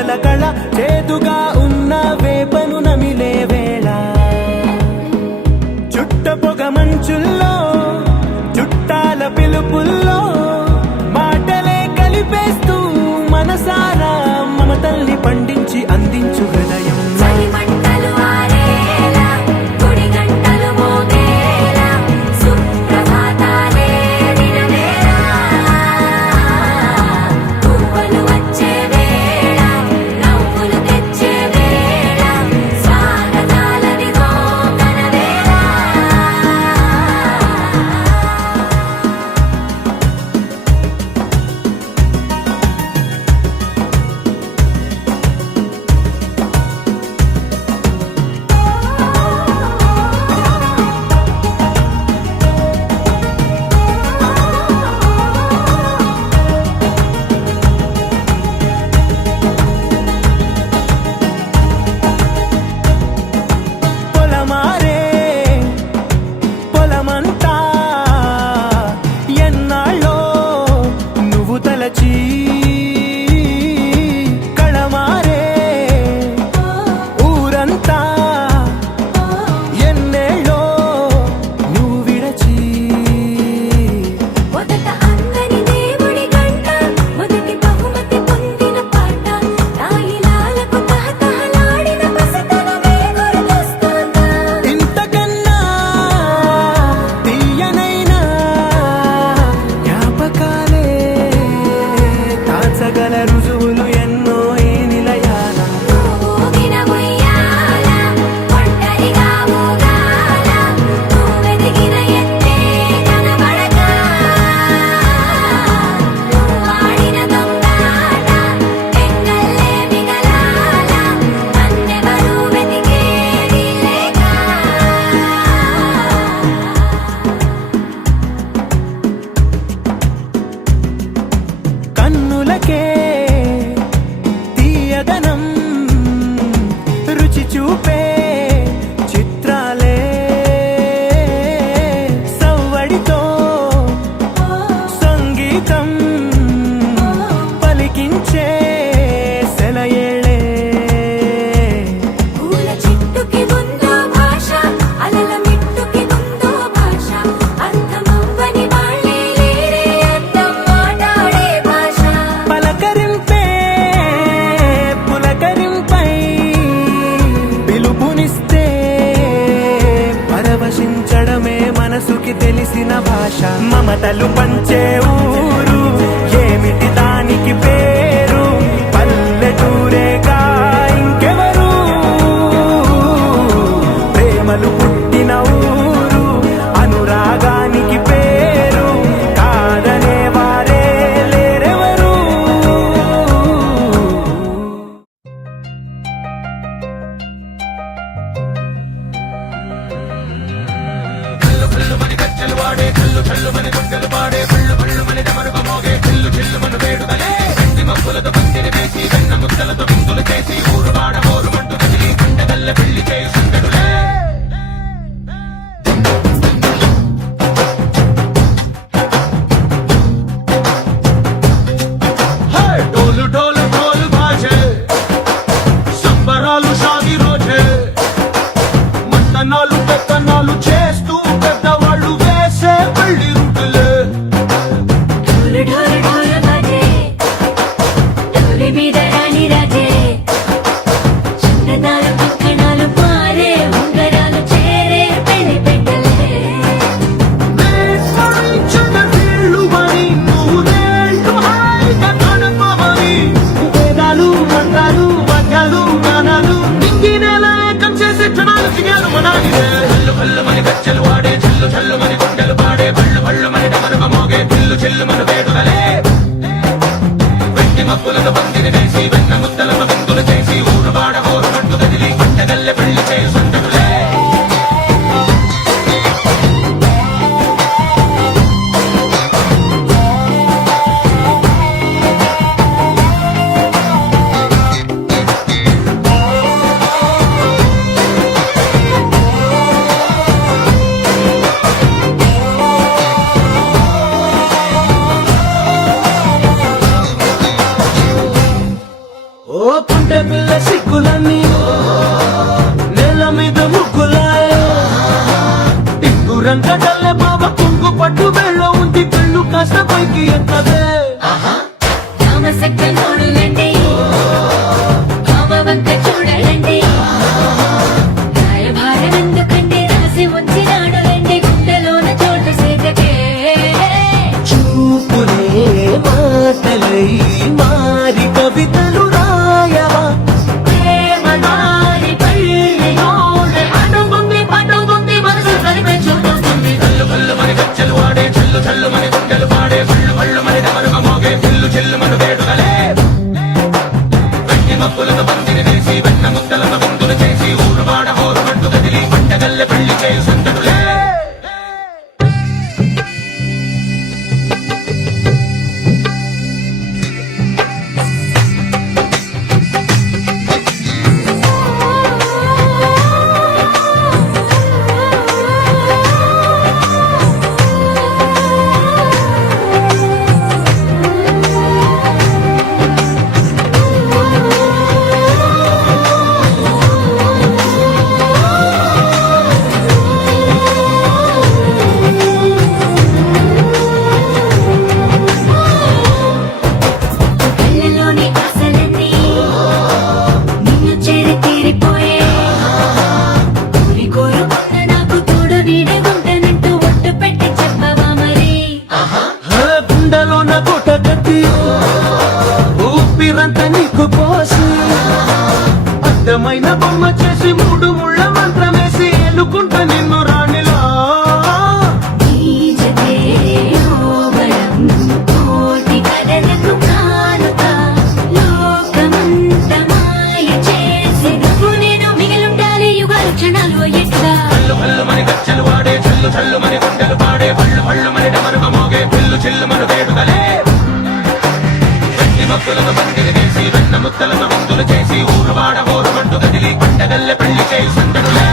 కళ చేదుగా ఉన్న వేపను నమిలే వేళ చుట్ట పొగ మంచుల్లో చుట్టాల పిలుపుల్లో మాటలే కలిపేస్తూ మనసారా మమతల్ని పండించి అందించు హృదయం కళమారే ఊరంతా ఎన్నేళ్ళో నువ్వు విడచి మొదట అందని దేవుడి గంట మొదటి బహుమతి పొందిన పాట తాయిలాలకు తహతహలాడిన పసితనమే గుర్తొస్తుందా ఇంతకన్నా తీయనైనా జ్ఞాపకాలే తాచగల రుజువులు ఎన్నో ఈ నిలయాల ఊగిన ఉయ్యాల ఒంటరిగా ఊగాల నువ్వెదిగిన ఎత్తే కనబడక నువ్వాడిన దొంగాట పెంగల్లే మిగలాల నన్నెవరూ వెతికేది లేక కన్నులకే తీయదనం రుచి చూపే చిత్రాలే సవ్వడితో సంగీతం పలికించే సెలయేళే పూల చిట్టుకి ఉందో భాష అలల మిట్టుకి ఉందో భాష అర్థమవ్వని వాళ్ళే లేరే అర్థం మాట్లాడే భాష పలకరింపే పులకరింపై పిలుపునిస్తే పరవశించడమే మనసుకి తెలిసిన భాష మమతలు పంచే ఊరు ఏమిటి దానికి పేరు పల్లెటూరేగా ఇంకెవరు ప్రేమలు పుట్టిన ఊరు అనురాగానికి పేరు కాదనే వారే లేరెవరు డోలు డోలు డోలు బాజే సంబరాలు షాది రోజే మంతనాలు పెత్తనాలు చేస్తూ పెద్దవాళ్ళు వేసే పెళ్లి రూటులే ఢోలు ఢోలు ఢోలు బాజే ఢోలి మీద రాణి రాజే చందనాలు కంకణాలు పారే ఉంగరాలు చేరే పెళ్లి పెట్టలే చిన్న నీళ్లు మని నూరేళ్ళు హాయిగా గడపమని వేదాలు మంత్రాలు వాద్యాలు గానాలు నింగినేల ఏకం చేసే క్షణాలు సిగాలు మనాలిదే హల్లు హల్లు మని గజ్జలు వాడే చల్లు చల్లు మని గుండెలు పాడే బళ్ళు బళ్ళు మని డమరుగ మోగే పిల్లు చెల్లు మన వేడుదలే వెండి మబ్బులతో పందిరి వేసి వెన్న ముద్దలతో విందులు చేసి ఊరు వాడ ఊరు పట్టు కదిలి పంటగల్లె పెళ్లి చేసి సందడులే ఓ వంక చూడరండి రాయభారం ఎందుకండి రాసి ఉంచినాడు రండి గుండెలోన చోటు సేదకే చూపులే మాటలై మారి కవితలు రాయవా ప్రేమ దారి పళ్ళిలోనే అడుగుంది పడుగుంది మనసు కలిపే చూస్తుంది కళ్ళు కళ్ళు మరి గచ్చలు వాడే చల్లు చల్లు మరి గుండెలు పాడే పళ్ళు పళ్ళు మరి దమరుగ మోగే చిల్లు చిల్లు మన వేడుకలే వెండి మబ్బులను బందిని వేసి వెన్న ముద్దలను విందులు చేసి ఊరు వాడ హోరు పట్టు కదిలి పంటగల్లె పెళ్లి చేయి సందడులే కళ్ళలోని ఆశలన్నీ నిన్ను చేరి తీరిపోయే ఊరి కోరుకున్న నాకు తోడు నీడే ఉంటానంటూ ఒట్టు పెట్టి చెప్పవా మరి గుండెలో నా కోట కట్టి ఊపిరంతా నీకు పోసి అర్థమైన బొమ్మ చేసి మూడు ముళ్ళ మంత్రమేసి ఎన్నుకుంటా నిన్ను రాణిలా ఈ జతే ఓవరం కోటి కలలకు కానుక లోకమంత మాయ చేసి నువ్వు నేను మిగిలుండాలి యుగాలు క్షణాలు ఎట్లా కళ్ళు కళ్ళు మరి గచ్చలు వాడే చల్లు చల్లు మరి గుండెలు పాడే పళ్ళు పళ్ళు మరి డమరుగ మోగే పిల్లు చిల్లు మన వేడుకలే వెండి మబ్బులను బందిని వేసి వెన్న ముద్దలను విందులు చేసి ఊరు వాడ హోరు పట్టు కదిలి పంటగల్లె పెళ్లి చేయి సందడులే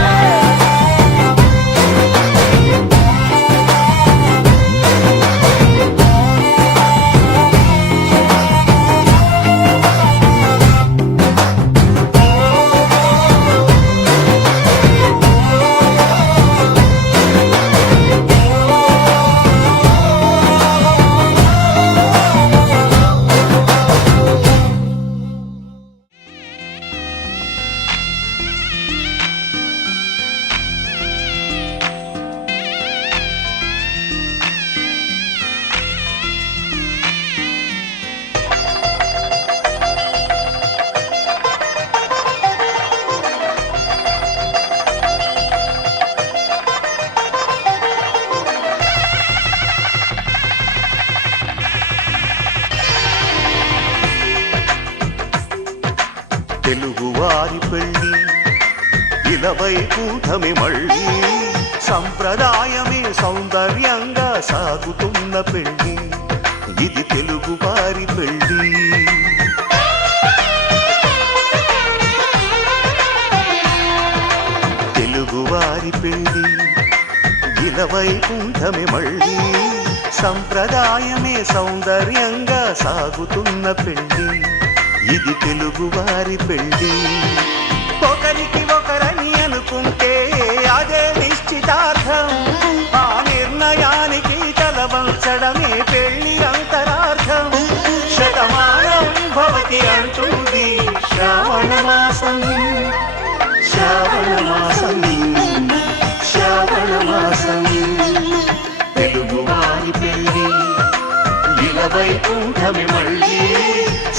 తెలుగువారి పెళ్ళి ఇలవై కూటమి మళ్ళీ సంప్రదాయమే సౌందర్యంగా సాగుతున్న పెళ్ళి ఇది తెలుగువారి పెళ్ళి తెలుగువారి పెళ్ళి ఇలవై కూటమి మళ్ళీ సంప్రదాయమే సౌందర్యంగా సాగుతున్న పెళ్ళి ఇది తెలుగువారి పెళ్ళి ఒకరికి ఒకరని అనుకుంటే అదే నిశ్చితార్థం ఆ నిర్ణయానికి తలవంచడమే పెళ్లి అంతరార్థం శతమానం భవతి అంటుంది శ్రావణ మాసం శ్రావణ మాసం శ్రావణ మాసం తెలుగువారి పెళ్ళి ఇలవై కూటమి మళ్ళీ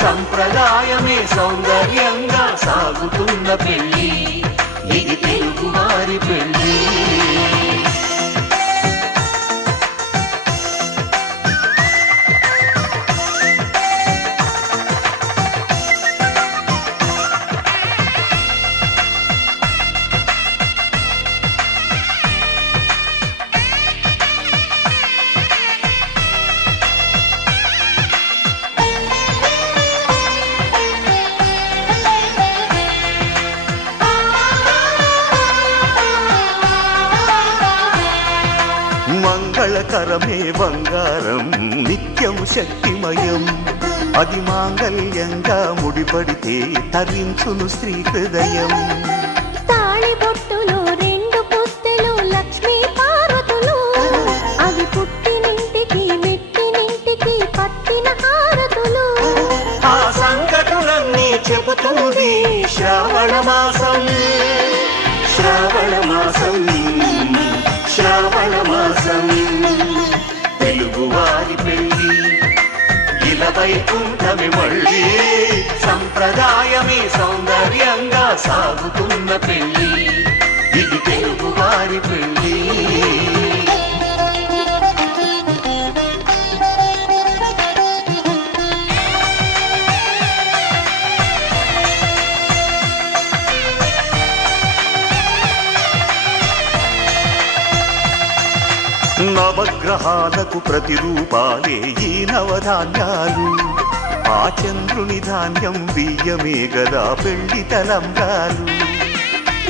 సంప్రదాయమే సౌందర్యంగా సాగుతున్న పెళ్ళి ఇది తెలుగువారి పెళ్ళి మంగళకరమే బంగారం నిత్యం శక్తిమయం అది మాంగళ్యంగా ముడిపడితే తరించును స్త్రీ హృదయం తాళి బొట్టులో రెండు పుస్తెలు లక్ష్మీ పార్వతులు అవి పుట్టినింటికి మెట్టినింటికి పట్టిన హారతులు ఆ సంకటులన్నీ చెబుతుంది శ్రావణ శ్రావణ మాసం శ్రావణ మాసం శ్రావణ మాసం తెలుగువారి పెళ్ళి ఇలా వైకుంఠమి మళ్ళీ సంప్రదాయమే సౌందర్యంగా సాగుతున్న పెళ్ళి ఇది తెలుగువారి పెళ్ళి నవగ్రహాలకు ప్రతిరూపాలే ఈ నవధాన్యాలు ఆ చంద్రుని ధాన్యం బియ్యమే గదా పెళ్లి తలంబ్రాలు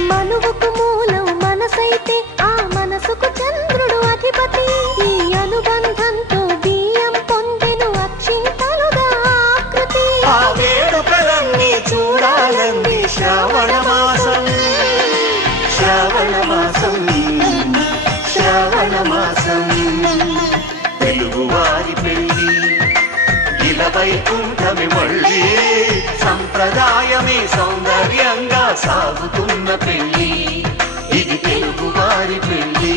మనువుకు మూలం మనసైతే ఆ మనసుకు చంద్రుడు అధిపతి ఈ అనుబంధంతో బియ్యం పొందెను అక్షింతలుగా ఆకృతి ఆ వేడుకలన్నీ చూడాలంది శ్రావణ మాసం శ్రావణ మాసం శ్రావణ మాసం తెలుగువారి పెళ్ళి ఇలా వైకుంఠమి మళ్ళీ సంప్రదాయమే సౌందర్యంగా సాగుతున్న పెళ్ళి ఇది తెలుగువారి పెళ్ళి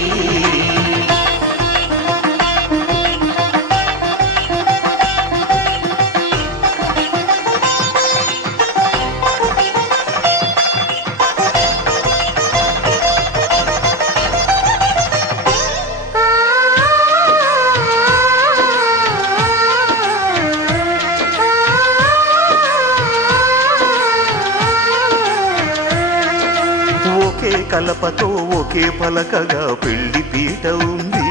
ఒకే కలపతో ఒకే పలకగా పెళ్లి పీట ఉంది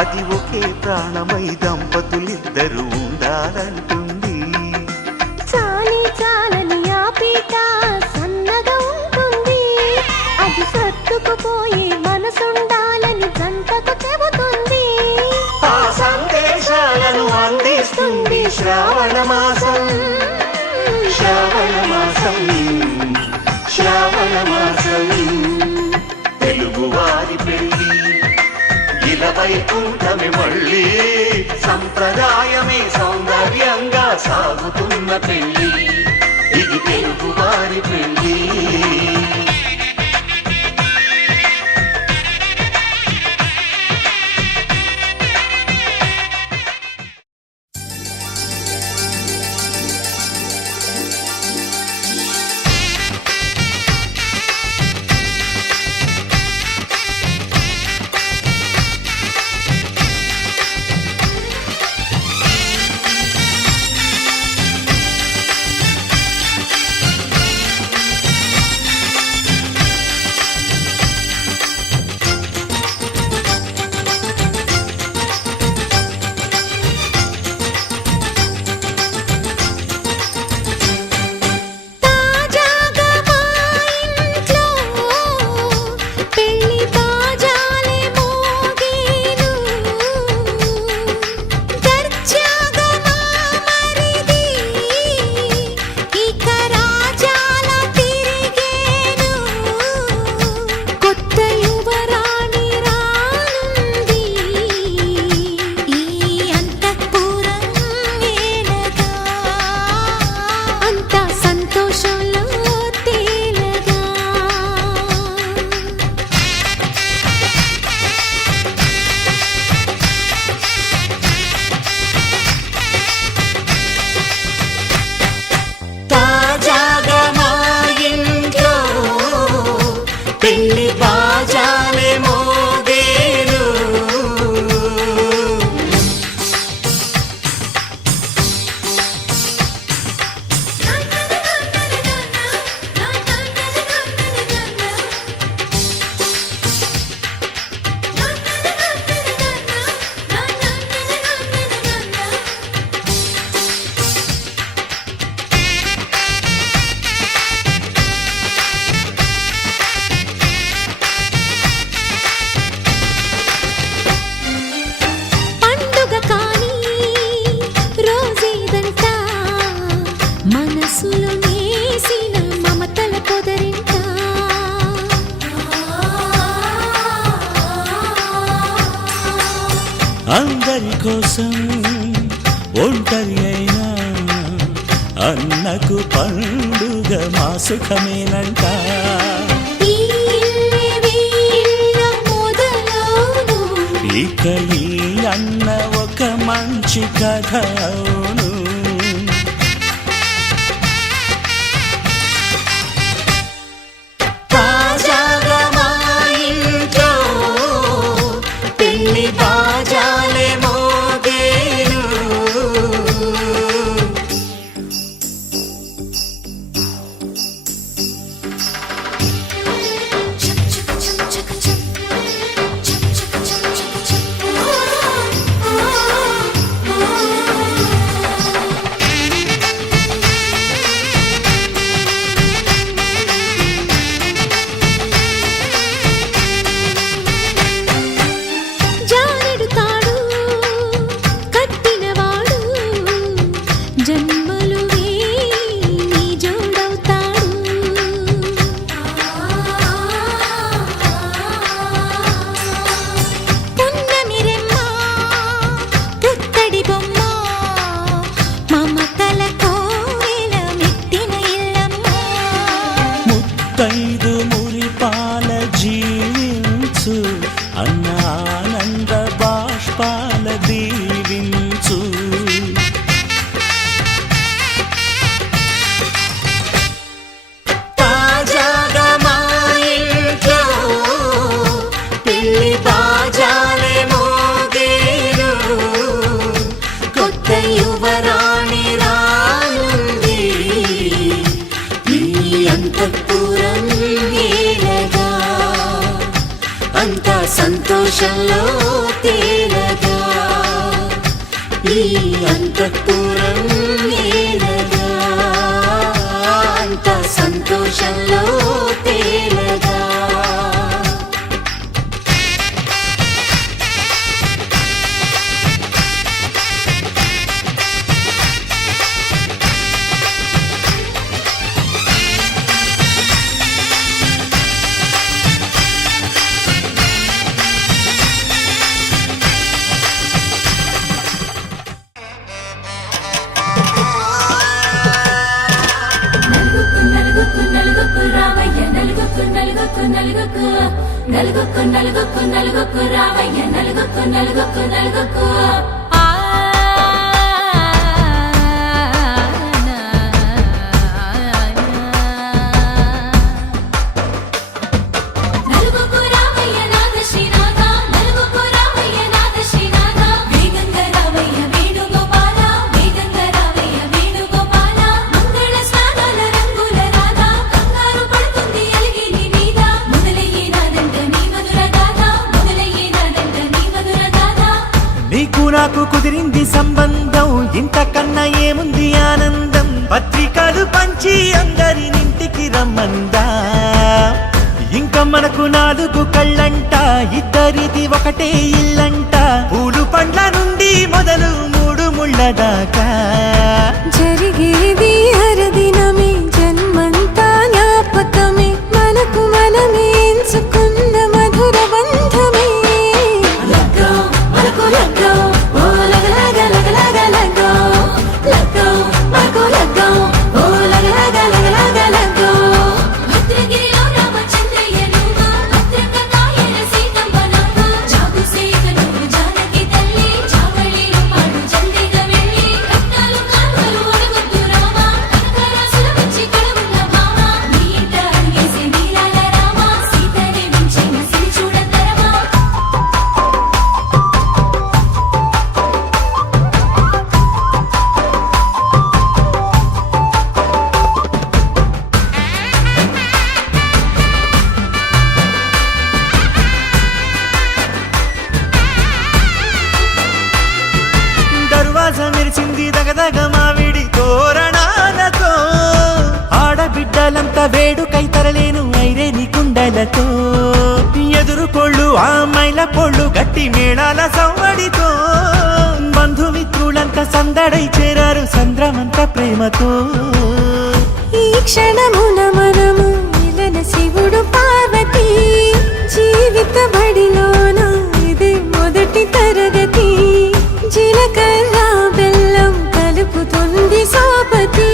అది ఒకే ప్రాణమై దంపతులిద్దరూ ఉండాలంటుంది చాలి చాలని ఆ పీట సన్నగా ఉంటుంది అది సర్దుకుపోయే మనసుండాలని జంటకు చెబుతుంది ఆ సందేశాలను అందిస్తుంది శ్రావణ మాసం శ్రావణ మాసం శ్రావణ మాసం తెలుగువారి పెళ్ళి ఇలా వైకుంఠమి మళ్ళీ సంప్రదాయమే సౌందర్యంగా సాగుతున్న పెళ్ళి ఇది తెలుగువారి పెళ్ళి అందరి కోసం ఒంటరి అయినా అన్నకు పండుగ మా సుఖమేనంట. ఈ ఇల్లే వీళ్ళ మొదలవును. ఇక ఈ అన్న ఒక మంచి కథ అవును. తాజాగా మా ఇంట్లో పెళ్లి బాజాలే మోగేను. జారెడు తాడు కట్టినవాడు జన్మలు వేయి జోడవుతాడు. పున్నమిరెమ్మ పుత్తడి బొమ్మ మమతల కోవెల మెట్టిన ఇల్లమ్మ. ముత్తైదు మురిపాల జీవించు అన్న ఆనంద బాష్పాల దీవించు. తాజాగా మా ఇంట్లో పెళ్లి బాజాలే మోగేను. కొత్త యువరాణి రానుంది ఈ అంతఃపురం ఏలగా. అంతా సంతోషంలో తేలగా ఈ అంతఃపురం ఏలగా. అంతా సంతోషంలో తేలగా. నలుగుకు నలుగుకు రావయ్య నలుగుకు నలుగుకు నలుగుకు నలుగుకు నలుగుకు నలుగుకు రావయ్య నలుగుకు నలుగుకు నలుగుకు. నలుగుకు రావయ్య నాద శ్రీనాథ నలుగుకు రావయ్య నాద శ్రీనాథ. వేగంగా రావయ్య వేణుగోపాల వేగంగా రావయ్య వేణుగోపాల. మంగళ స్నానాల రంగుల రాధ కంగారు పడుతుంది అలిగిని నీద. మొదలయ్యేనాదంట నీ మధుర గాథ మొదలయ్యేనాదంట నీ మధుర గాథ. నీకు నాకు కుదిరింది సంబంధం, ఇంతకన్నా ఏముంది ఆనందం. పత్రికలు పంచి అందరినింటికి రమ్మందా. ఇంకా మనకు 4 కళ్ళంట, ఇద్దరిది ఒకటే ఇల్లంట. పూలు పండ్ల నుండి మొదలు 3 ముళ్ళ దాకా జరిగేది హరదినమే జన్మంతా జ్ఞాపకమే మనకు మనమే ఎంచుకున్న మధుర బంధమే. లగ్గో మనకు లగ్గో ఓ లగలగ లగలగ లగ్గో. లగ్గో మనకు లగ్గో ఓ లగలగ లగలగ లగ్గో. భద్రగిరిలో రామచంద్రయ్య నువ్వు భద్రకథాయన సీతమ్మ నవ్వు. జాగు సీత నువ్వు జానకి తల్లి జావళిలో పాడు జల్దిగా వెళ్ళి. రత్నాలు కాల్వలు అడగొద్దు రామా కనకరాసుల వచ్చి కడవున్న భామ. నీ ఇంట అడిగేసి నీలాల రామ సీతనే మించిన సిరి చూడతరమా. దర్వాజ మెరిసింది దగదగ మావిడి తోరణాలతో. ఆడబిడ్డలంతా వేడుకై తరలేను ఐరేని కుండలతో. ఎదురుకోళ్ళు ఆ మైల పోళ్ళు గట్టి మేళాల సవ్వడితో. బంధుమిత్రులంతా సందడై చేరారు సంద్రమంత ప్రేమతో. ఈ క్షణమున మనము మిలన శివుడు పార్వతి. జీవిత బడిలోన ఇది మొదటి తరగతి. జీలకర్ర బెల్లం కలుపుతుంది సోపతి.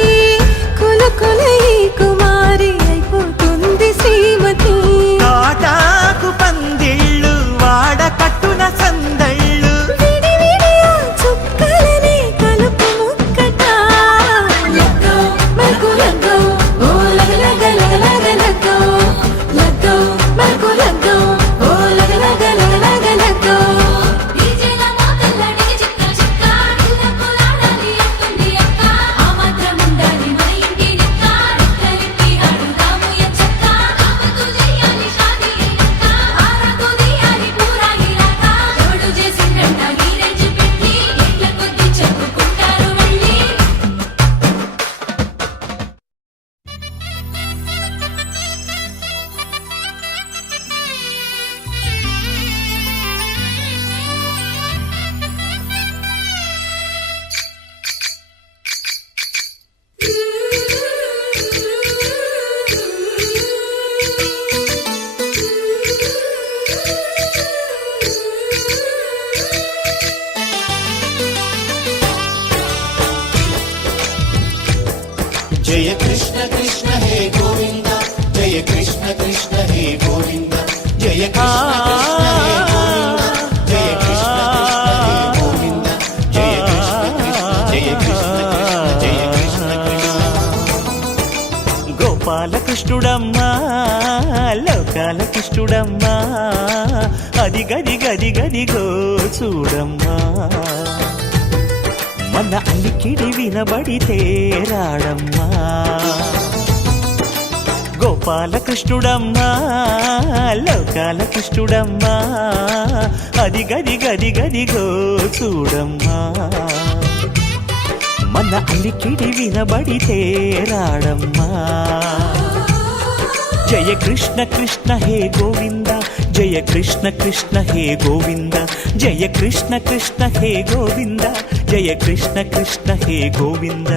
లోకాలకిష్టుడమ్మా అది గది గది గదిగో చూడమ్మా మన అలికిడి వినబడితే రాడమ్మా గోపాలకృష్ణుడమ్మా లోకాలకిష్టుడమ్మా అది గది గది గదిగో చూడమ్మా మన అలికిడి వినబడితే రాడమ్మా జయ కృష్ణ కృష్ణ హే గోవింద జయ కృష్ణ కృష్ణ హే గోవింద జయ కృష్ణ కృష్ణ హే గోవింద జయ కృష్ణ కృష్ణ హే గోవింద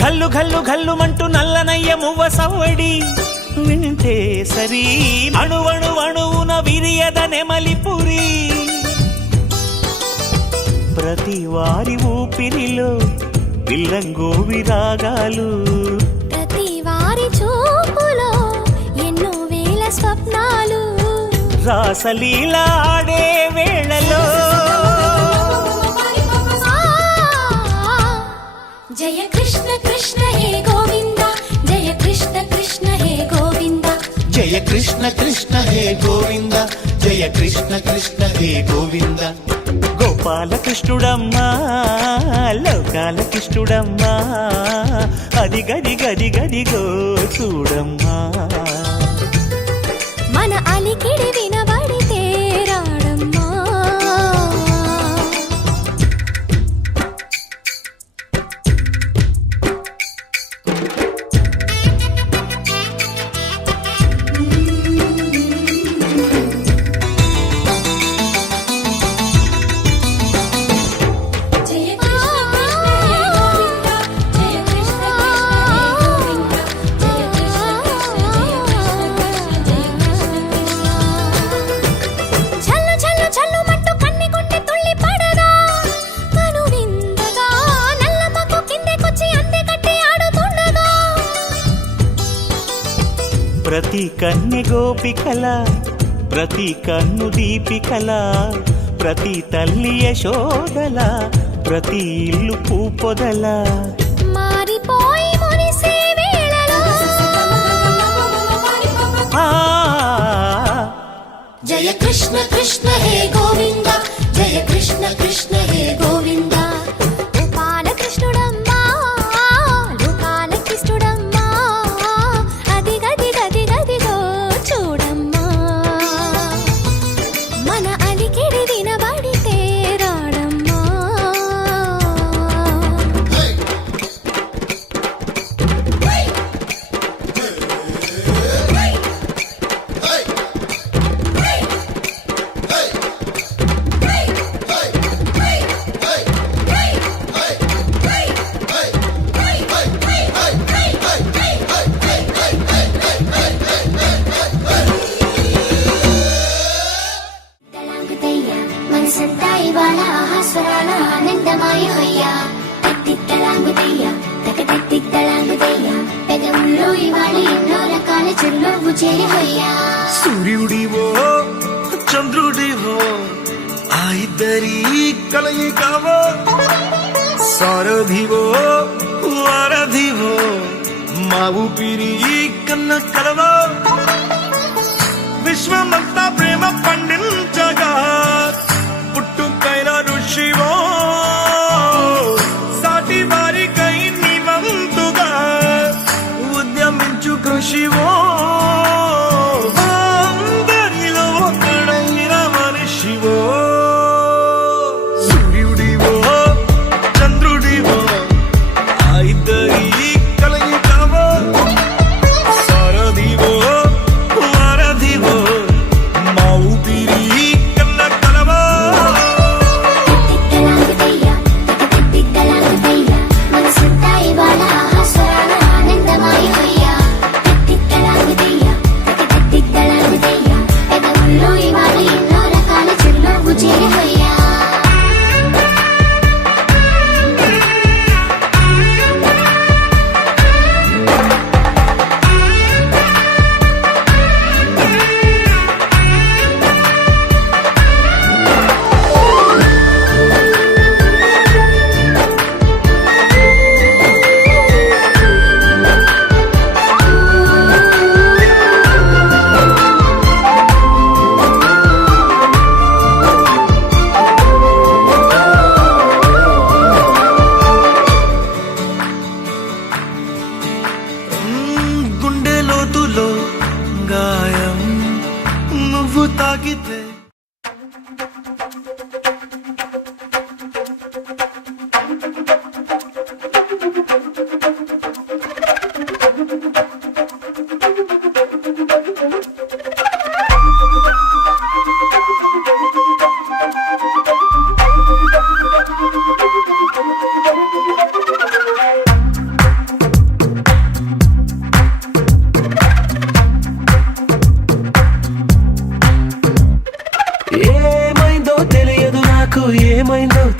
ఘల్లు ఘల్లు ఘల్లుమంటూ నల్లనయ్య మువ్వ సవ్వడి వింటే సరి అణువణు అణువున విరియద నెమలిపురి ప్రతి వారి ఊపిరిలో విల్లంగో విరాగాలు ప్రతి వారి చూపులో ఎన్నో వేల స్వప్నాలు రాసలీల ఆడే వేళలో జయ కృష్ణ కృష్ణ హే గోవింద జయ కృష్ణ కృష్ణ హే గోవింద జయ కృష్ణ కృష్ణ హే గోవింద జయ కృష్ణ కృష్ణ హే గోవింద గోపాలకృష్ణుడమ్మా లోకాలకిష్టుడమ్మా అది గది గది గదిగో చూడమ్మా మన అలికిడి వినబడితే రాడమ్మా జయ కృష్ణ కృష్ణ హే గోవింద జయ కృష్ణ కృష్ణ హే గోవింద జయ కృష్ణ కృష్ణ చల్లు చల్లు చల్లు మట్టు కన్ని కొట్టి తుళ్ళి పడగా కను విందగా నల్లమ్మకు కిందకొచ్చి అందే కట్టి ఆడుతుండగా ప్రతి కన్నె గోపికల ప్రతి కన్ను దీపికల ప్రతి తల్లి యశోదల ప్రతి ఇల్లు పూపొదల మారిపోయి మురిసే వేళలో ఆ జయ కృష్ణ కృష్ణ హే గోవింద జయ కృష్ణ కృష్ణ హే గోవింద గోపాలకృష్ణుడమ్మా లోకాలకిష్టుడమ్మా అది గది గది గదిగో చూడమ్మా మన అలికిడి వినబడితే రాడమ్మా తలాంగుతయ్య మనసంతా ఇవాళ ఆహాస్వరాల ఆనందమాయ హొయ్యా తలాంగుతయ్య తలాంగుతయ్య పెదవుల్లో ఇవాళ ఎన్నో రకాల చిరునవ్వు చేరి హొయ్యా సూర్యుడివో చంద్రుడివో ఆ ఇద్దరి కలయికవో సారథివో వారధివో మా ఊపిరి కన్న కలవో విశ్వమంతా ప్రేమ పండించగా పుట్టుకైన ఋషివో సాటి వారికై నివంతుగా ఉద్యమించు కృషివో అందరిలో ఒకడైన మనిషివో సూర్యుడివో చంద్రుడివో ఆ ఇద్దరి కలయికవో సారథివో వారధివో మా ఊపిరి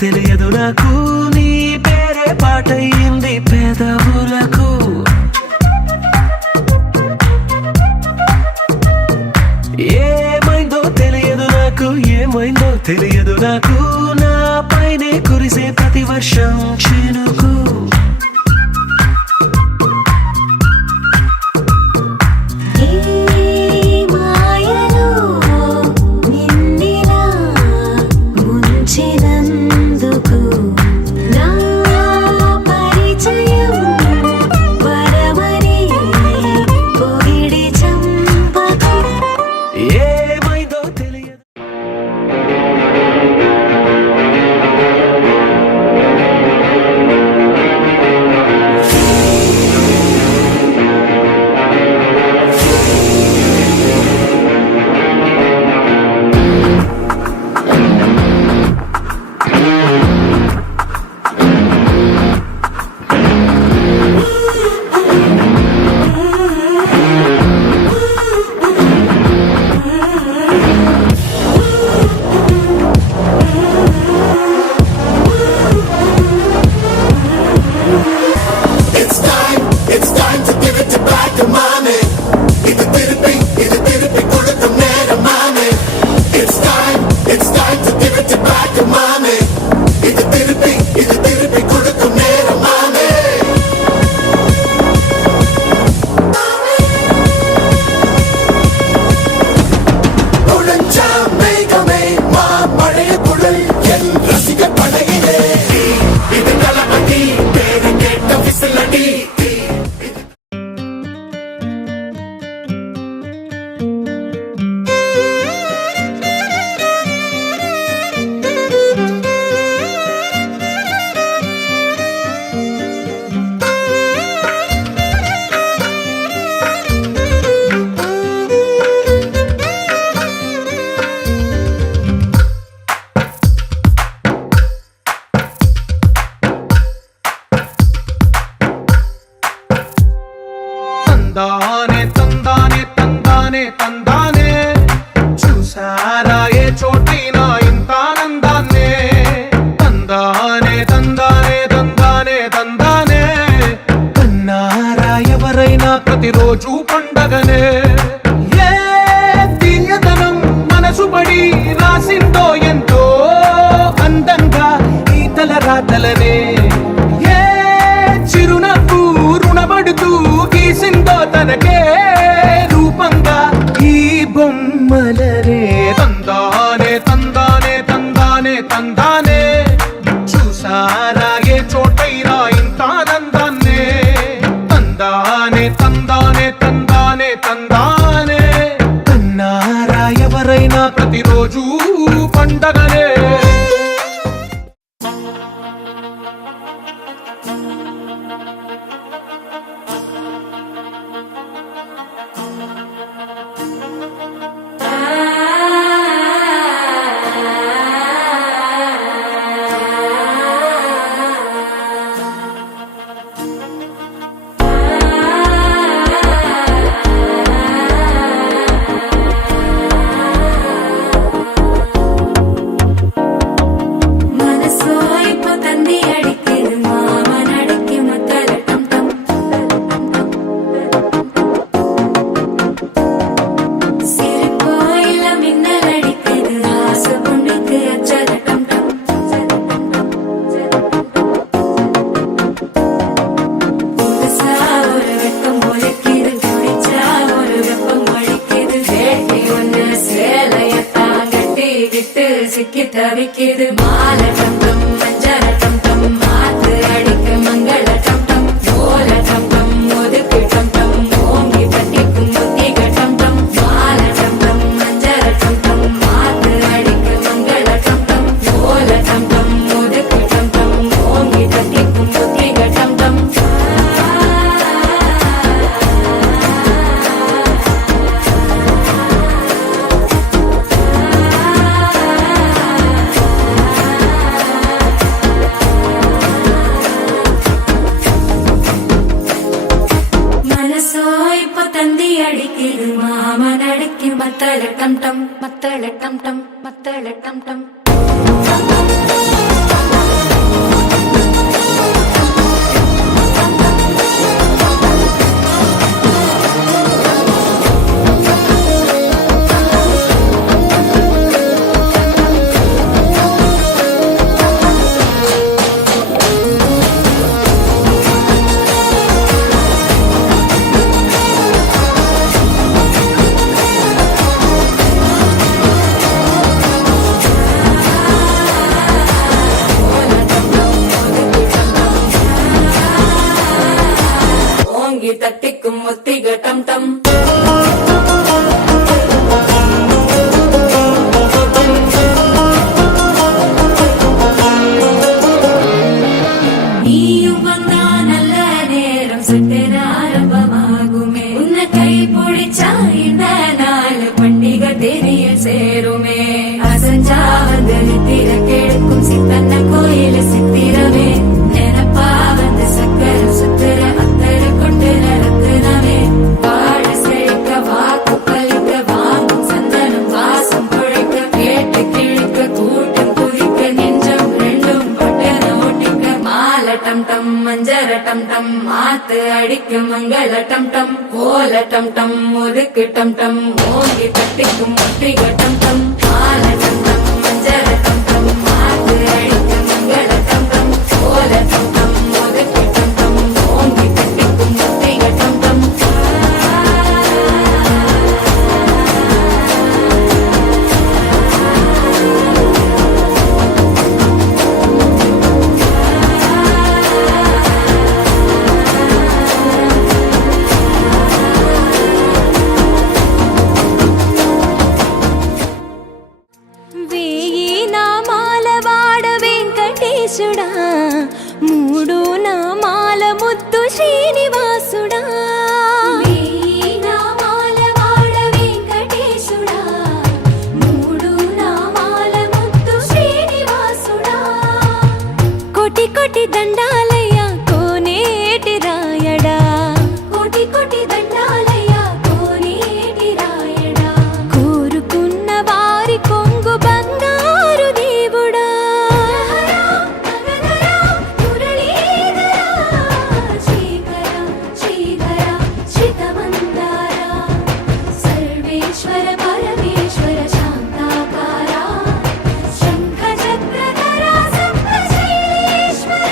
తెలియదు నాకు నీ పేరే పాటయింది పేదవులకు ఏమైందో తెలియదు నాకు ఏమైందో తెలియదు నాకు నా పైనే కురిసే ప్రతి వర్షం చినుకు తందానే తందానే తందానే తందానే చూసారా ఏ చోటైనా ఇంత ఆనందాన్నే తందానే తందానే తందానే తందానే కన్నారా ఎవరైనా ప్రతిరోజు పండగనే ఏ తీయదనం మనసు పడి రాసిందో ఎంతో అందంగా ఈ తల రాతలనే ఏ చిరునవ్వు రుణపడుతూ గీసిందో తనకే రూపంగా ఈ బొమ్మలనే తందానే తందానే తందానే తందానే చూసారా ఏ చోటైనా ఇంత ఆనందాన్నే తందానే తందానే తందానే తందానే కన్నారా ఎవరైనా ప్రతిరోజు పండగనే சிக்கி தவிக்குது மால டம் டம் மஞ்சள டம் டம் மாத்து அடிக்க மங்கள டம் டம் ஓல டம் டம் ஒதுக்கு டம் டம் ஓங்கி பட்டிக்கும் புத்திக டம் டம் மால டம் டம் மஞ்சள டம் டம் மாத்து அடிக்க மங்கள டம் டம் ஓல டம் டம் ஒதுக்கு டம் டம் ஓங்கி பட்டிக்கும் புத்திக டம் டம் அடிக்குது மாமன் அடிக்கு மத்தள டம் டம் மத்தள டம் டம் மத்தள டம் டம் டம் டம் மஞ்சர டம் டம் மாத்து அடிக்கும் மங்கள டம் டம் ஓல டம் டம் முறுக்கு டம் டம் ஓங்கி தட்டிக்கும் முட்டிக டம் டம் மால டம் டம் மஞ்சர டம் டம் மாத்து அடிக்கும் மங்கள டம் டம் ஓல டம் டம் முறுக்கு டம் டம் ஓங்கி தட்டிக்கும் முட்டிக டம் டம் వేయి నామాల వాడ వెంకటేశుడా మూడు నామాల ముద్దు శ్రీనివాసుడా వేయి నామాల వాడ వెంకటేశుడా మూడు నామాల ముద్దు శ్రీనివాసుడా కోటి కోటి దండాలయ్య కోనేటి రాయడా కోటి కోటి దండాలయ్య కోనేటి రాయడా కోరుకున్న వారి కొంగు బంగారు దేవుడా సర్వేశ్వర పరమేశ్వర శాంతాకార శంఖ చక్రధర సప్తశైలేశ్వర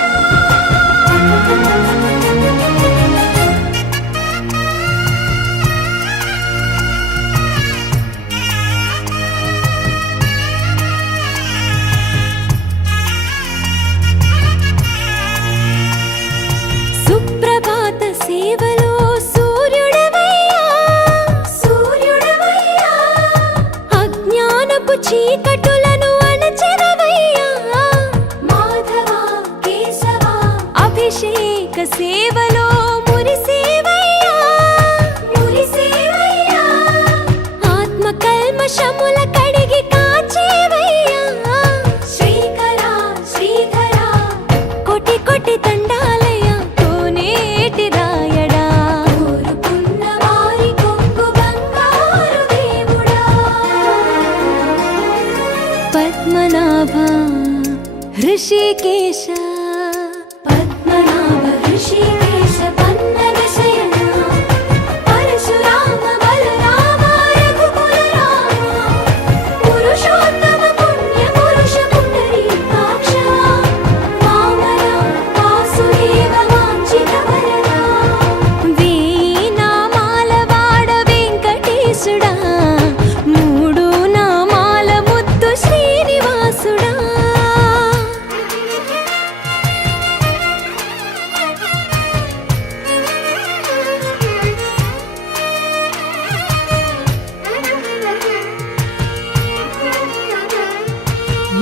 సుప్రభాత సేవలో సూర్యుడవయ్యా సూర్యుడవయ్యా అజ్ఞానపు చీకటులను అణచెరవయ్యా మాధవ కేశవ అభిషేక సేవలో మురిసేవయ్యా మురిసేవయ్యా ఆత్మ కల్మషముల కడిగి కాచేవయ్యా శ్రీకర శ్రీధర కోటి కోటి దండాలయ్య కోనేటి రాయడా కోరుకున్న వారి కొంగు బంగారు దేవుడా పద్మనాభ హృషికేశ పద్మనాభ ఋషికేశ పన్నగ శయన పరశురామ బలరామ రఘుకుల రామ పురుషోత్తమ పుణ్య పురుష పుండరీకాక్ష వామన వాసుదేవ వాంఛిత వరదా వేయి నామాల వాడ వెంకటేశుడా మూడు నామాల ముద్దు శ్రీనివాసుడా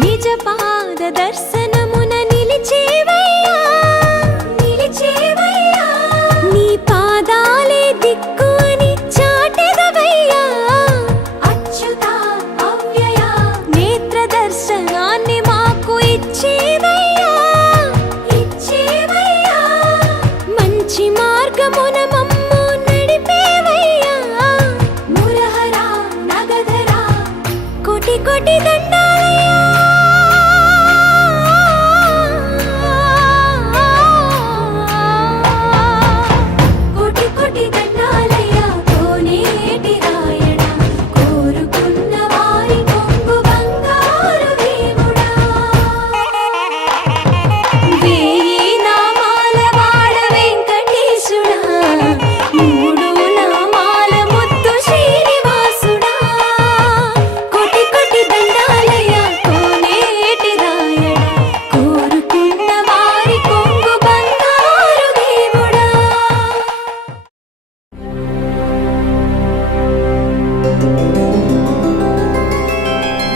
నిజ పాద దర్శనమున నిలిచేవయ్యా నిలిచేవయ్యా నీ పాదాలే దిక్కు అని చాటెదవయ్యా అచ్యుత అవ్యయ నేత్ర దర్శనాన్ని మాకు ఇచ్చేవయ్యా ఇచ్చేవయ్యా మంచి మార్గమున మమ్ము నడిపేవయ్యా మురహర నగధర కోటి కోటి దండాలయ్యా కోటి కోటి దండాలయ్య కోనేటి రాయడా కోరుకున్న వారి కొంగు బంగారు దేవుడా వేయి నామాల వాడ వెంకటేశుడా మూడు నామాల ముద్దు శ్రీనివాసుడా కోటి కోటి దండాలయ్య కోనేటి రాయడా కోరుకున్న వారి కొంగు బంగారు దేవుడా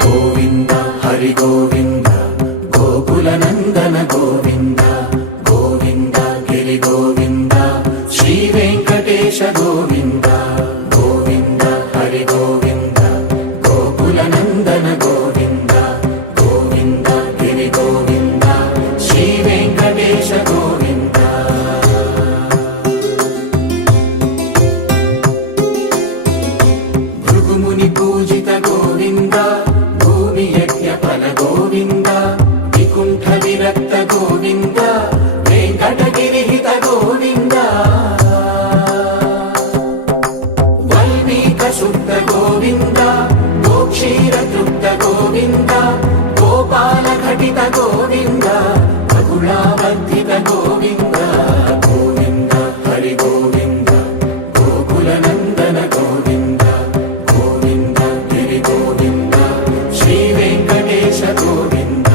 గోవింద హరి గోవింద గోకుల నందన గోవింద గోవింద గిరి గోవింద శ్రీ వెంకటేశ గోవింద గోవింద హరి గోవింద గోకుల నందన గోవింద గోవింద గిరి గోవింద శ్రీ వెంకటేశ గోవింద భృగుముని పూజిత గోవింద భూమి యజ్ఞ ఫల గోవింద వికుంఠ విరక్త గోవింద వెంకట వినిహిత గోవింద వల్మీక శుద్ధ గోవింద గోక్షీర తృప్త గోవింద గోపాల ఘటిత గోవింద బహుళావర్ధిత గోవింద గోవింద హరి గోవింద గోకుల నందన గోవింద గోవింద గిరి గోవింద శ్రీ వెంకటేశ గోవింద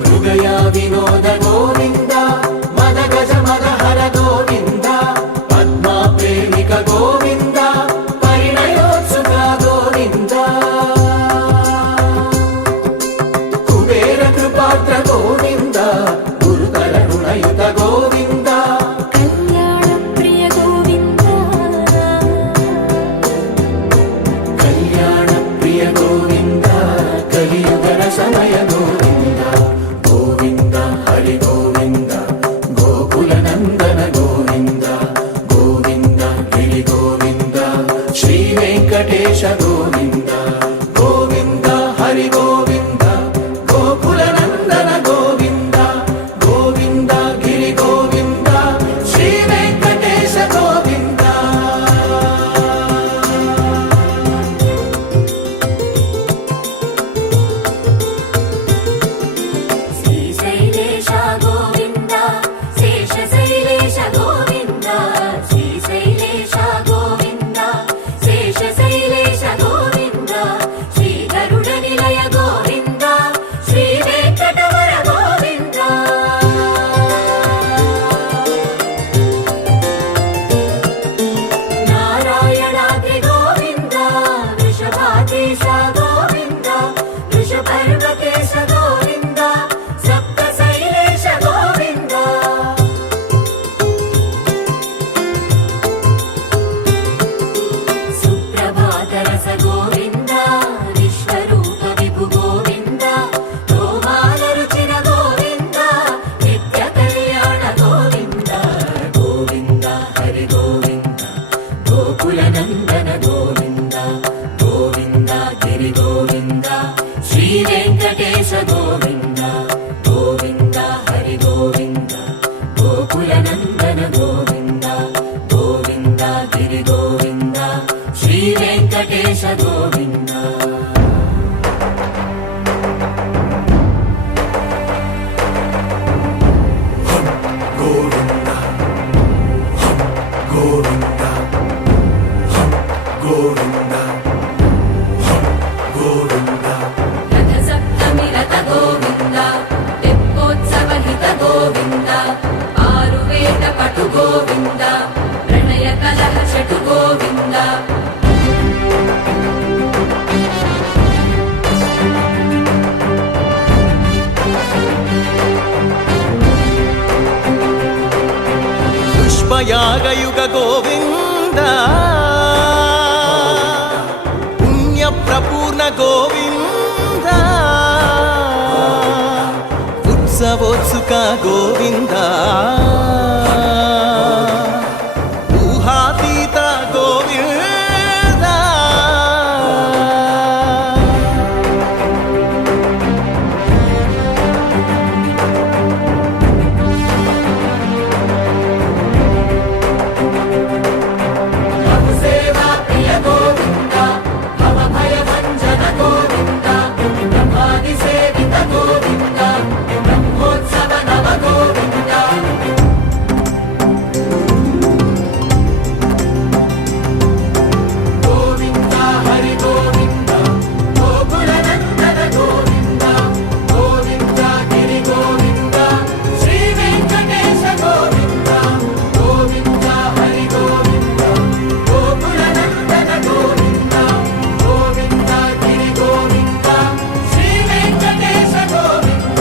మృగయా వినోద గోవింద మద గజ మద హర గోవింద పద్మా ప్రేమిక గోవింద పరిణయోత్సుక గోవింద కుబేర కృపాత్ర గోవింద గురుతర రుణయుత గోవింద కళ్యాణ ప్రియ గోవింద కళ్యాణ ప్రియ గోవింద కలియుగర సమయ గోవింద గోవింద హరి గోవింద గోకుల నందన గోవింద గోవింద గిరి గోవింద శ్రీ వెంకటేశ గోవింద గోవింద హరి గోవింద గోకుల నందన గోవింద గోవింద గిరి గోవింద శ్రీ వెంకటేశ గోవింద శ్రీశైలేశ గోవింద శేషశైలేశ గోవింద శ్రీశైలేశ గోవింద శేషశైలేశ గోవింద శ్రీ గరుడ నిలయ గోవింద శ్రీ వెంకటవర గోవింద నారాయణాద్రి గోవింద వృషభాధీశ గోవింద వృషపర్వతేశ గోవింద సప్త శైలేశ గోవింద సుప్రభాతరస గోవింద విశ్వరూప విభు గోవింద గోమాల రుచిర గోవింద నిత్య కళ్యాణ గోవింద గోవింద హరి గోవింద గోకుల నందన గోవింద గోవింద గిరి గోవింద శ్రీ వెంకటేశ గోవింద గోవింద హరి గోవింద గోకుల నందన గోవింద గోవింద గిరి గోవింద శ్రీ వెంకటేశ గోవింద గోవింద గోవింద గోవింద గోవింద రథ సప్తమి రథ గోవింద తెప్పోత్సవ హిత గోవింద ఆరువేద పటు గోవింద ప్రణయ కలహ షటు గోవింద పుష్పయాగయుగ గోవింద పుణ్య ప్రపూర్ణ గోవింద ఉత్సవోత్సుక గోవింద ఊహాతీత గోవింద సేవా ప్రియ గోవింద భవ భయ భంజన గోవింద బ్రహ్మాది సేవిత గోవింద బ్రహ్మోత్సవ నవ గోవింద గోవింద హరి గోవింద గోకుల నందన గోవింద గోవింద గిరి గోవింద శ్రీ వెంకటేశ గోవింద గోవింద హరి గోవింద గోకుల నందన గోవింద గోవింద గిరి గోవింద శ్రీ వెంకటేశ గోవింద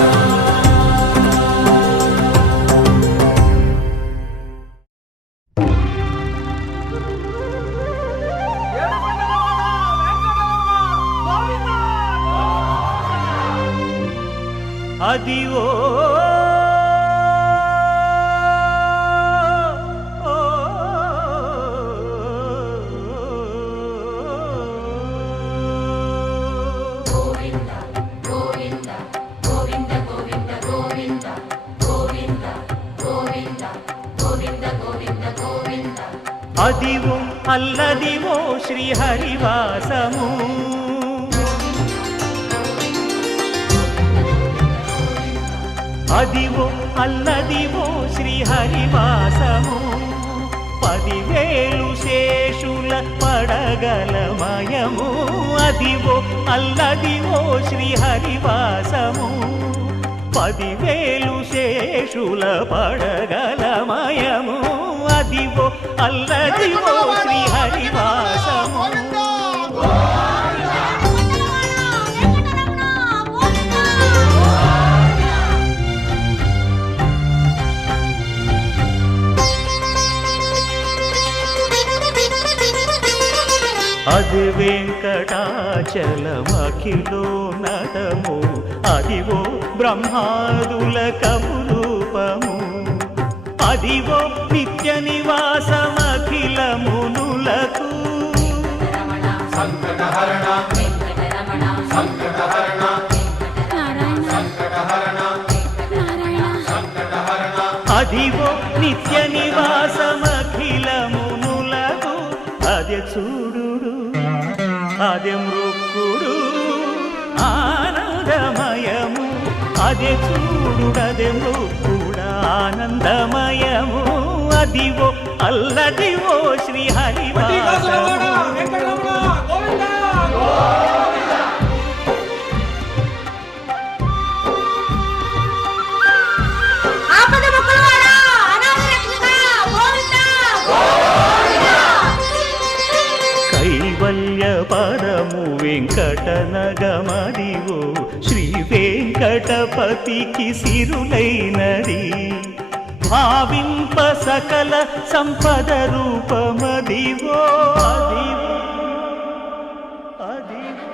అదివో గోవింద గోవింద అదివో అల్లదివో శ్రీహరివాసము అదివో అల్లదివో శ్రీహరివాసము 10,000 శేషుల పడగలమయము అదివో అల్లదివో శ్రీహరివాసము 10,000 శేషుల పడగలమయము అదివో అల్లదివో శ్రీహరివాసము అది వెంకటాచలమఖిలో నటము అదివో బ్రహ్మాదుల కపురూపము అదివో నిత్య నివాసమఖిల మునులకు సంకటహరణ సంకటహరణ సంకటహరణ సంకటహరణ అదివో నిత్య నివాసమఖిల మునులకు అదే చూడు అదే మృక్కుడు ఆనందమయము అదే చూడుడదే మృక్కుడు ఆనందమయము అదివో అల్లదివో శ్రీహరివాసము కైవల్య పరము వెంకటనగమదివో శ్రీ వెంకటపతికి సిరులైనది భావింప సకల సంపద రూపమదివో అదివో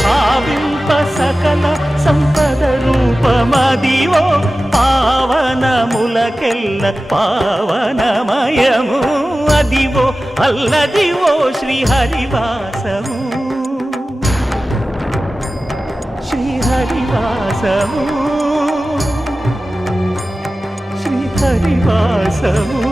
భావింప సకల సంపద రూపమదివో పావనములకెల్ల పావనమయము అదివో అల్లదివో శ్రీహరివాసము శ్రీహరివాసము శ్రీహరివాసము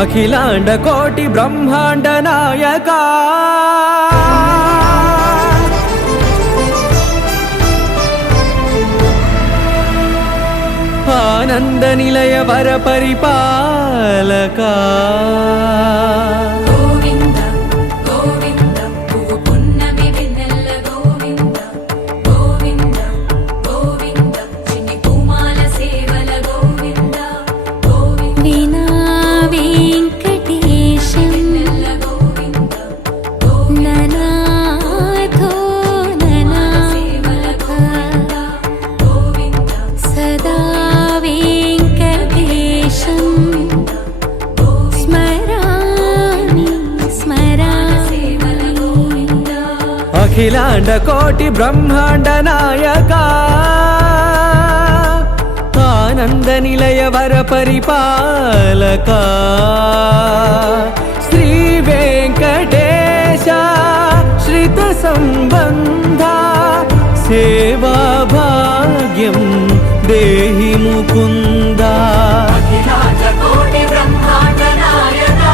అఖిలాండ కోటి బ్రహ్మాండ నాయక ఆనంద నిలయ వర పరిపాలక గోవింద గోవింద పువ్వు పున్నమి వెన్నెల గోవింద గోవింద గోవింద చిన్ని పూమాల సేవల గోవింద గోవింద వీణా వెంకటేశం వెన్నెల గోవింద ననాథో సేవల ననాథ గోవింద సదా వెంకటేశం స్మరామి స్మరామి సేవల గోవింద అఖిలాండ కోటి బ్రహ్మాండ నాయక ఆనంద నిలయ వర పరిపాలక శ్రీ వెంకటేశ శ్రిత సంబంధ సేవా భాగ్యం దేహి ముకుంద కోటి బ్రహ్మాండ నాయక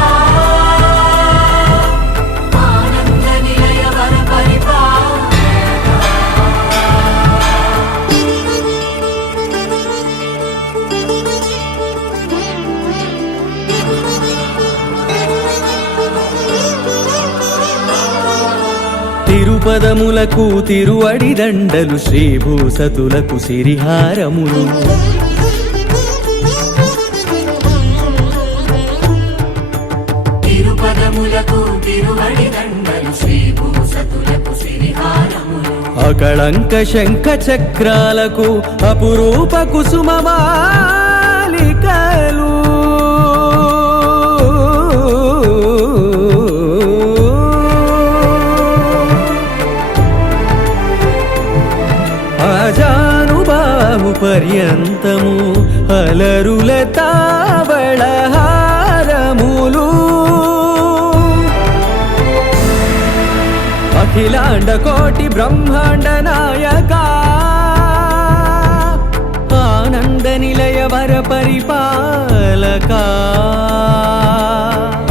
ఆనంద నిలయ వర తిరుపదములకు తిరువడిదండలు శ్రీభూసతులకు సిరిహారములు తిరుపదములకు తిరువడి దండలు శ్రీ భూసతులకు సిరిహారములు అకళంక శంఖ చక్రాలకు అపురూప కుసుమమాలికలు ఆజానుబాహు పర్యంతము అలరుల తావళహారములు అఖిలాండ కోటి బ్రహ్మాండ నాయక ఆనంద నిలయ వర పరిపాలక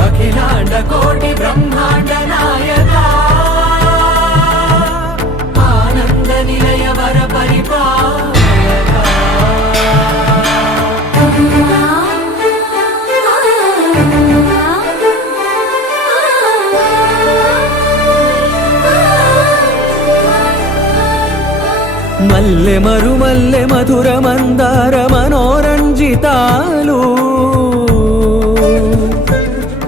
అఖిలాండ కోటి బ్రహ్మాండ నాయక ఆనంద నిలయ వర పరిపాలక మల్లె మరుమల్లె మధుర మందార మనోరంజితాలు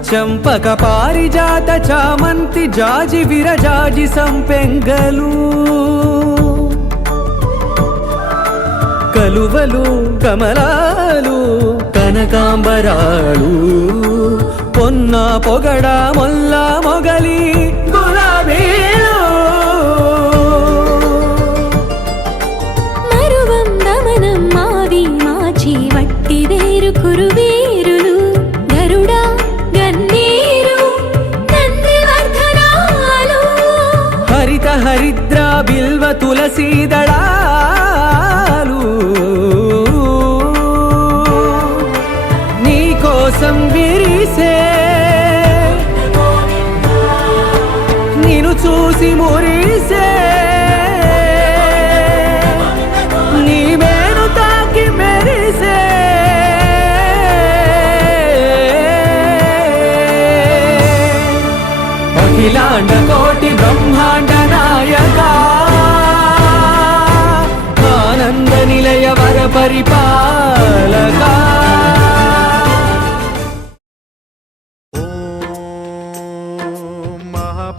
చంపక పారిజాత చామంతి జాజి విరజాజి సంపెంగలు కలువలు కమలాలు కనకాంబరాలు పొన్న పొగడ మొల్ల మొగలి గులాబీలు వట్టి వేరు కురువేరులు గరుడా గన్నేరు నందివర్ధనాలు హరిత హరిద్ర బిల్వ తులసీదళాలు నీ కోసం విరిసే నిన్ను చూసి మురిసే నీ మేను తాకి మెరిసే అఖిలాండ కోటి బ్రహ్మాండ నాయక ఆనంద నిలయ వర పరిపాలక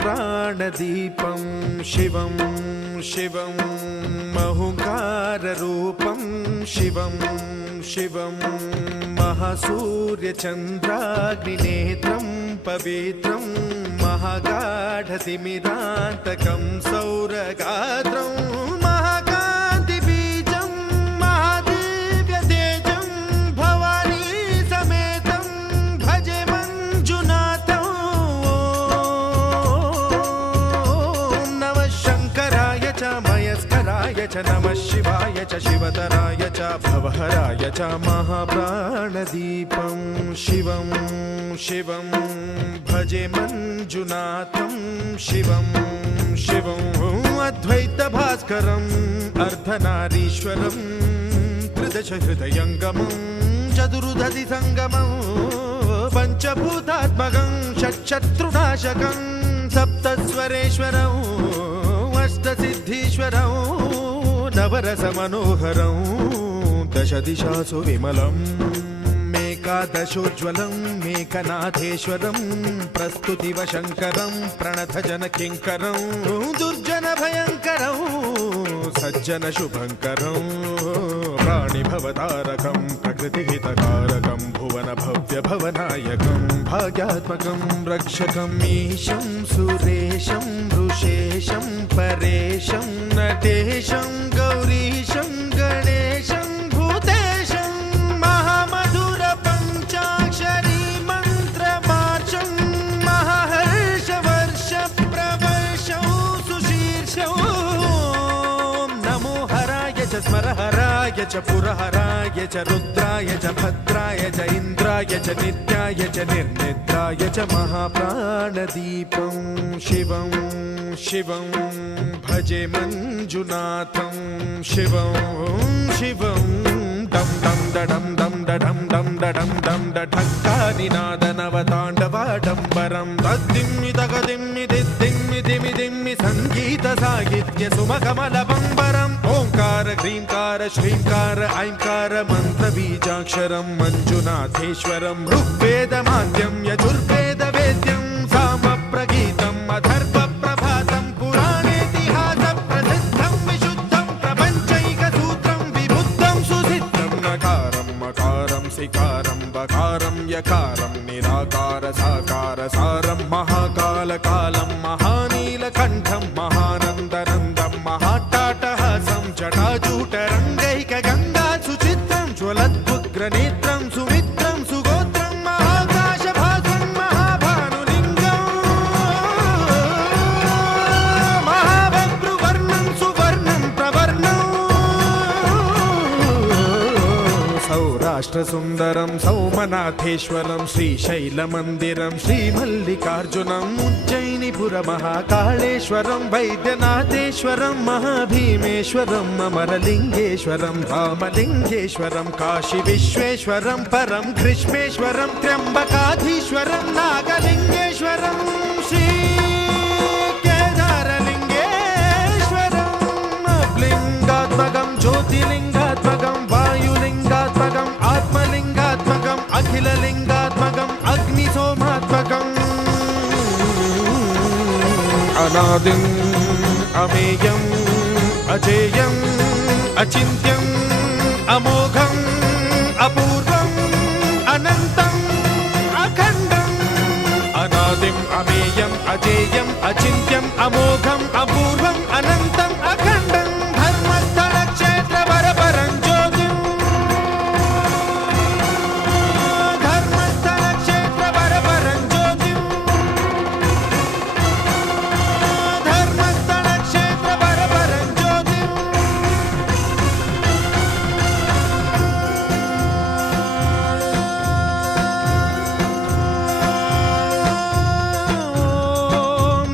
మహాప్రాణదీపం శివం శివం మహుంకారరూపం శివం శివం మహాసూర్యచంద్రాగ్నినేత్రం పవిత్రం మహాగాఢతిమిరాంతకం సౌరగాత్రం మహాకాంతిబీజం మహాదివ్యతేజం భవానీ సమేతం భజే మంజునాథం ఓం నమః శంకరాయ చ మయస్కరాయ చ నమః శివాయ చ శివతరాయ చ భవహరాయ చ మహాప్రాణదీపం శివం శివం భజే మంజునాథం శివం శివం అద్వైత భాస్కరం అర్ధనారీశ్వరం త్రిదశ హృదయంగమం చతురుదధి సంగమం పంచభూతాత్మకం షట్శత్రునాశకం సప్తస్వరేశ్వరం అష్టసిద్ధీశ్వరం నవరస మనోహరం దశ దిశాసు విమలం మేకాదశోజ్వలం మేకనాథేశ్వరం ప్రస్తుతివ శంకరం ప్రణత జన కింకరం దుర్జన భయంకరం సజ్జన శుభంకరం ప్రాణిభవతారకం ప్రకృతిహితకారకం భువన భవ్య భవనాయకం భాగ్యాత్మకం రక్షకం ఈశం సురేశం ఋషేశం పరేశం నటేశం గౌరీశం గణేశం భూతేశం మహామధుర పంచాక్షరీ మంత్రమార్చం మహాహర్షవర్ష ప్రవర్షం సుశీర్షం నమో హరాయ చ స్మరహరాయ చ పురహరాయ చ రుద్రాయ చ భద్రాయ చ ఇంద్రాయ చ నిత్యాయ చ నిర్నిద్రాయ చ మహాప్రాణదీపం శివం శివం భజే మంజునాథం శివం శివం డం డం డడం డం డడం డం డడం డం ఢక్కానినాదనవతాండవాడంబరం తద్దిమ్మి తగదిమ్మి దిద్దిమ్మి దిమి దిమ్మి సంగీత సాహిత్య సుమకమల బంబరం ఓంకార హ్రీంకార శ్రీంకార ఐంకార మంత్ర బీజాక్షరం మంజునాథేశ్వరం ఋగ్వేద మాద్యం యజుర్వేద వేద్యం సామ ప్రగీతం అథర్వ ప్రభాతం పురాణేతిహాస ప్రసిద్ధం ऋकारं वकारं यकारं निराकार साकार सारं महाकालकालं महानीलकण्ठं महानन्दनन्दं महाट्टाटहासं जटाजूटरङ्गैकगङ्गा सुचित्रं ज्वलद्भुग्रनेत्रं सुमित्रं सुगोत्रं महाकाशभासं महाभानुलिङ्गं महाभद्रुवर्णं सुवर्णं प्रवर्णं सौराष्ट्रसुन्दरं सौमनाथेश्वरं श्रीशैलमन्दिरं श्रीमल्लिकार्जुनम् उज्जयिनीपुरमहाकाळेश्वरं वैद्यनाथेश्वरं महाभीमेश्वरम् अमरलिङ्गेश्वरं रामलिङ्गेश्वरं काशीविश्वेश्वरं परं ग्रीष्मेश्वरं त्र्यम्बकाधीश्वरं नागलिङ्गेश्वरं श्रीकेदारलिङ्गेश्वरम् लिङ्गात्मकं ज्योतिलिङ्गात्मकं वायुलिङ्गात्मकम् आत्मलिङ्गात्मकम् अखिललिङ्गात्मकम् अग्निसोमात्मकम् अनादिम् अमेयम् अजेयम् अचिन्त्यम् अमोघम् अपूर्वम् अनन्तम् अखण्डम् अनादिम् अमेयम् अजेयम् अचिन्त्यम् अमोघम् अपूर्वम् अनन्तम् अखण्डम् धर्मस्थलक्षेत्रवरपरं ज्योतिम् धर्मस्थलक्षेत्रवरपरं ज्योतिम् धर्मस्थलक्षेत्रवरपरं ज्योतिम्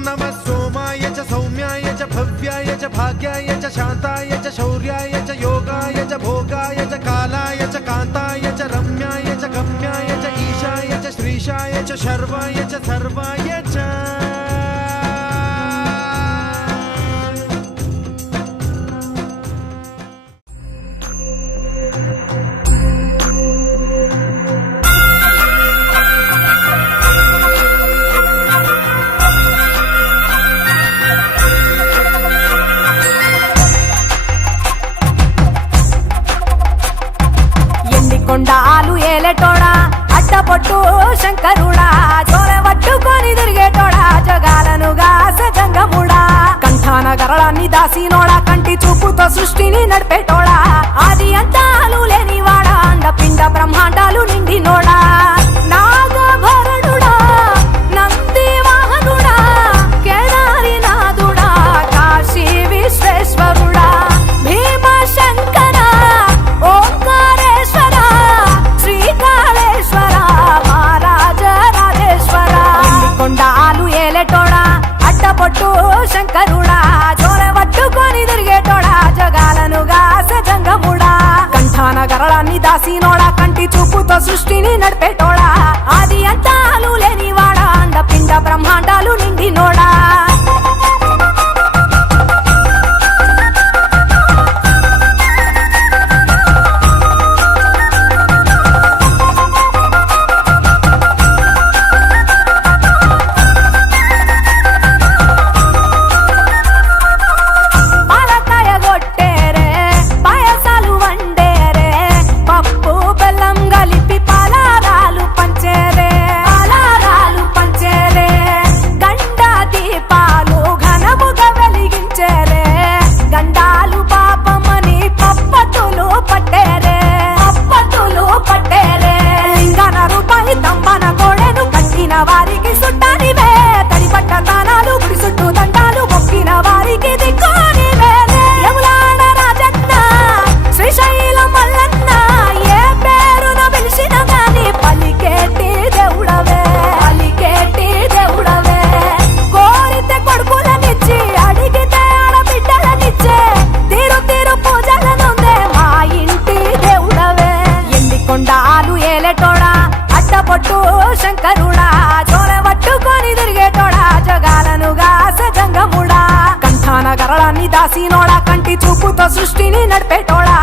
नमः सोमाय च सौम्याय च भव्याय च भाग्याय च शान्ताय च शौर्याय च योगाय च भोगाय च कालाय च कान्ताय च रम्याय च गम्याय च ईशाय च श्रीशाय च शर्वाय च सर्वाय च కొండాలు ఏలేటోడా అడ్డపొట్టు శంకరుడా జోర పట్టుకొని తిరిగేటోడా జగాలను గాస జంగముడా కంఠాన గరళాన్ని దాసినోడా కంటి చూపుతో సృష్టిని నడిపేటోడా ఆది అంతాలు లేనివాడా అండపిండ బ్రహ్మాండాలు నిండినోడా నాగభరణుడా నంది వాహనుడా కేదారినాథుడా కాశీ విశ్వేశ్వరుడా భీమ శంకర ఓంకారేశ్వర శ్రీకాళేశ్వర మహారాజ రాజేశ్వర కొండాలు ఏలేటోడా అడ్డపొట్టు శంకరుడా జోర పట్టుకొని తిరిగేటోడా జగాలను గాస జంగముడా కంఠాన గరళాన్ని దాసినోడా కంటి చూపుతో సృష్టిని నడిపేటోడా ఆది అంతాలు లేనివాడా అండపిండ బ్రహ్మాండాలు నిండినోడా వారికి సుట్టానివే తడిపట్ట తానాలు గుడి చుట్టూ దండాలు మొక్కిన వారికి దిక్కునివే యములాడ రాజన్న శ్రీశైలం మల్లన్న ఏ పేరున పిలిచిన గాని పలికేటి దేవుడవే కోరితే కొడుకులనిచ్చి అడిగితే ఆడబిడ్డలనిచ్చే తీరు తీరు పూజలనుందే మా ఇంటి దేవుడవే ఎన్ని కొండాలు ఏలేటోడా అడ్డపొట్టు శంకరుడా జోర పట్టుకొని తిరిగేటోడా జగాలను గాస జంగముడా కంఠాన గరళాన్ని దాసినోడా కంటి చూపుతో సృష్టిని నడిపేటోడా